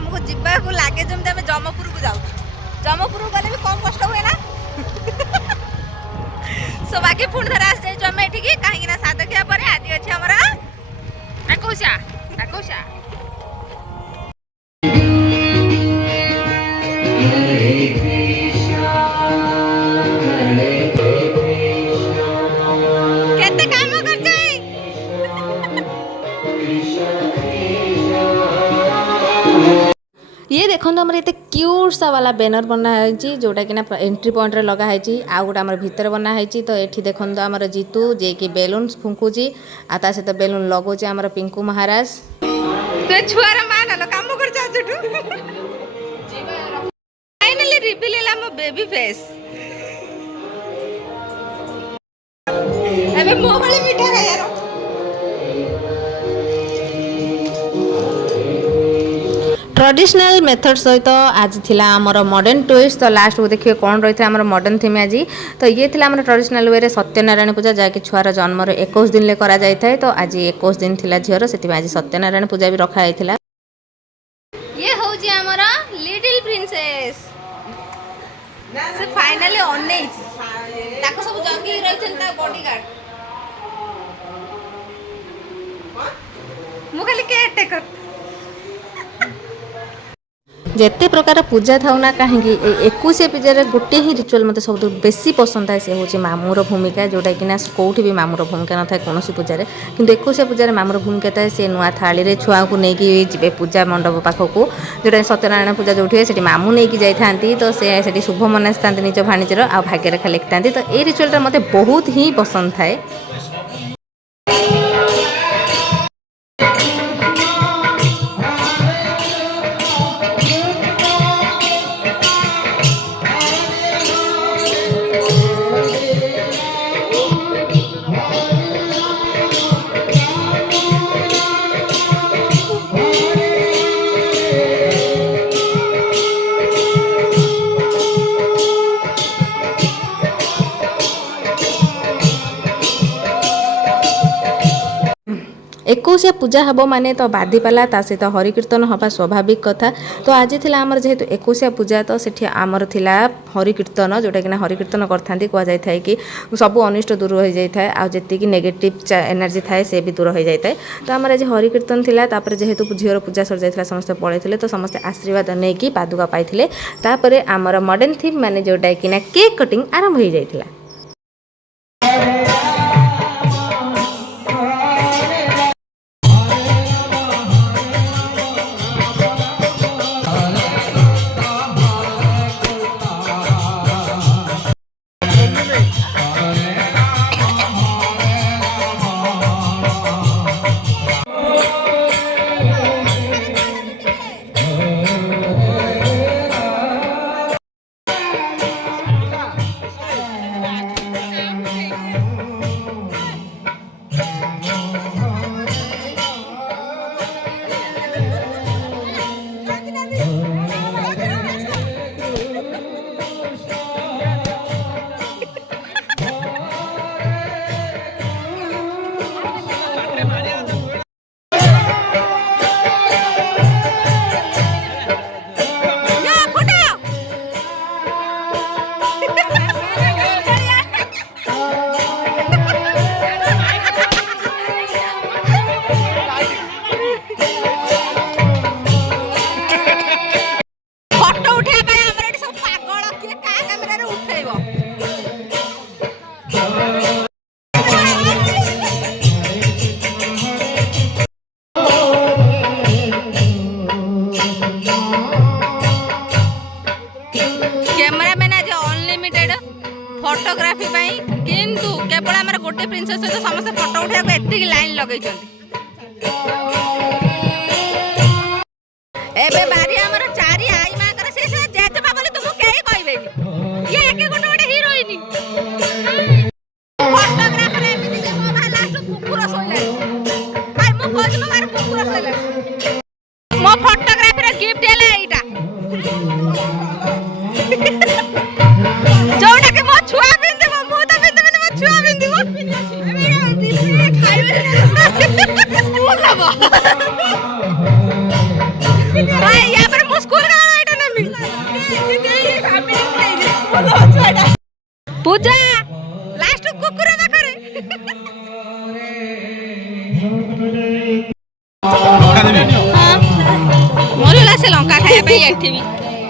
आमको जीवाक लगे जमी आम जमपुर को जाऊ जमपुर गले भी कम कष्ट हुए ना सो बाकी पुणी थोड़े आस जाइए आम ये कहीं सात खिया पर आज अच्छे आमर एकोशा एकोशा ये देखो आम ये क्यूट सा वाला बैनर बनाई जोटा कि एंट्री पॉइंट रे लगा है आउ गोटे आम भितर बनाई तो ये देखो आम जीतू जे कि बेलून फुंकुची आ सहित बेलून लगुच आम पिंकू महाराज तो छुआर मान काम कर फाइनली रिवील है मो बेबी फेस अबे मो वाली मीठा है यार ट्रेडिशनल मेथड सहित आज थिला आमर मॉडर्न ट्विस्ट तो लास्ट को देखिए कौन रही है आमर मॉडर्न थीम आज तो ये थिला आमर ट्रेडिशनल वे सत्यनारायण पूजा जहाँकि छुआर जन्मर 21 दिन करा जाय थाए तो आज 21 दिन थिला झीर से आज सत्यनारायण पूजा भी रखा जाइथिला। ये होची आमर लिटिल प्रिंसेस से फाइनली ऑनेज ताको सब जंगी रहिछन ता बॉडीगार्ड मु खाली केयर टेकर जेते प्रकार पूजा था ना कहीं 21 पूजा गोटे ही रिचुअल मत सब बेसी पसंद है से हूँ मामूर भूमिका जोटा कि कौटी भी मामूर भूमिका न था कौन पूजा किंतु 21 पूजा मामूर भूमिका था से नुआ थाली रे छुआ को लेकिन जी पूजा मंडप पाखक जोटा सत्यनारायण पूजा जो हुए मामू नहीं जाती तो से शुभ मनासी था निज भाणीजर आ भाग्य रेखा लिखि था तो ये रिचुअल मत बहुत ही पसंद थाए। एकोशिया पूजा हम माने तो बादीपाला ता सहित हरिकीर्तन हवा स्वाभाविक कथा तो आज थी आमर जेहेतु एकोशिया पूजा तो सेठी आमर थिला हरिकीर्तन जोटा कि हरिकीर्तन करता कहुए कि सब अनिष्ट दूर हो जाए आती नेगेटिव एनर्जी थाए से भी दूर हो जाए तो आमर आज हरिकीर्तन थिला तापर जेहेतु झीर पूजा सर जाइए समस्ते पलैते तो समस्ते आशीर्वाद नहीं कि पादुका पाई तापर आमर मॉडर्न थीम माने जोटा कि केक कटिंग आरंभ हो जाइए। फोटोग्राफी किंतु केवल आम गोटे प्रिंसेस सहित समस्त फोटो उठा एति लाइन लगे एबे बारी हमर चारि आई माकर से जेज बाबली तुमको केही कहबेनी ये एके गोटे गोटे हीरोइनी फोटोग्राफर एमिति जे मो भाई लास्ट कुकुर सोइला भाई मो खोज मो मार कुकुर सोइला मो फोटोग्राफी रे गिफ्ट हेला एटा जोटा के मो छुआ बिंदे मो तो बिंदे मो छुआ बिंदे खाइबे बोलबो भाई या ମରିଲା ସେ ଲଙ୍କା ଖାଇବା ପାଇଁ ଏଠିବି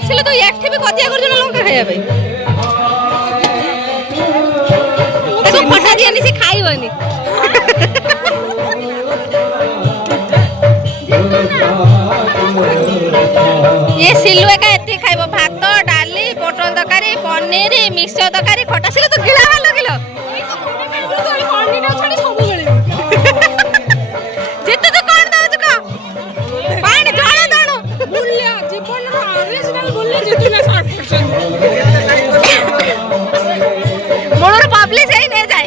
ସିଲେ ତ ଏଠିବି କତିଆ କରୁଛ ଲଙ୍କା ଖାଇବା ପାଇଁ ତାକୁ ଫଟା ଦିଅନି ସେ ଖାଇବନି ये सिलु एका एति खाइबो भात डाली पोटल तकारी पनीर मिक्सचर तकारी खटा सिले तो गिला वाला किलो जेते तो कोन दाउ का पानी ढाळा दाणो मूल्य जीवन रो ओरिजिनल मूल्य जेते ना 60% मोर पब्लिश है ने जाए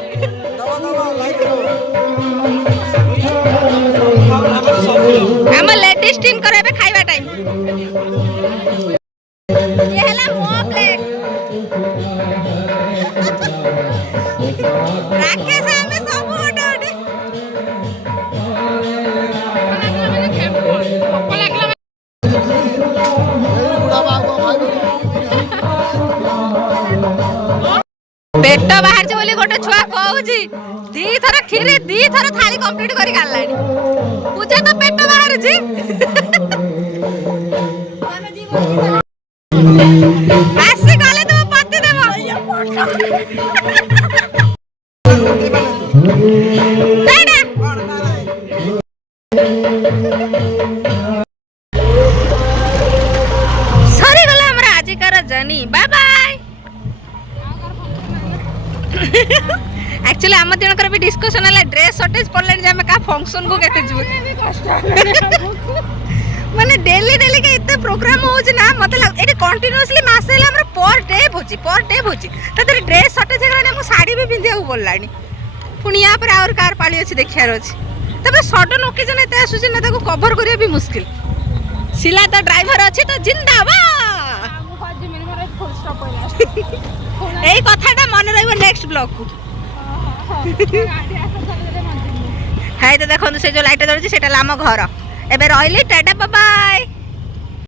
हम लेटेस्ट टीम कराबे खाइबा टाइम ये हला मो प्लेट राकेश हमें सब ओटे ओटे पेट बाहर जे बोली गोटे छुआ कहूची दी थर खीरे दी थर थाली कंप्लीट करी कालानी पूजा तो पेट बाहर जी आसे काले तो पत्ती देबो बेटा सरी गला हमरा आजिकार जर्नी बाय बाय एक्चुअली आम दिनकर भी डिस्कशन है ड्रेस शॉर्टेज पड़े जे का फंक्शन को केते जीव माने डेली डेली के इते प्रोग्राम हो ना मत लग एटी कंटीन्यूअसली मास हेला हमरा पर डे भोजी ततरे ड्रेस शॉर्टेज माने हम साड़ी भी पिंदिया को बोललानी पुनी या पर और कार पाली अछि देखियार अछि तबे सडन ओकेजन एते आसुछि ना ताको कवर करिया भी मुश्किल सिला तो ड्राइवर अछि तो जिंदाबाद हम फाजी मिनी मोर फुल स्टॉप होइला एई कथाटा मन रहइबो नेक्स्ट ब्लॉग को हाय तो देखो से जो लाइट जलुछि सेटा लाम घर एबे रहइली टाटा बाय बाय।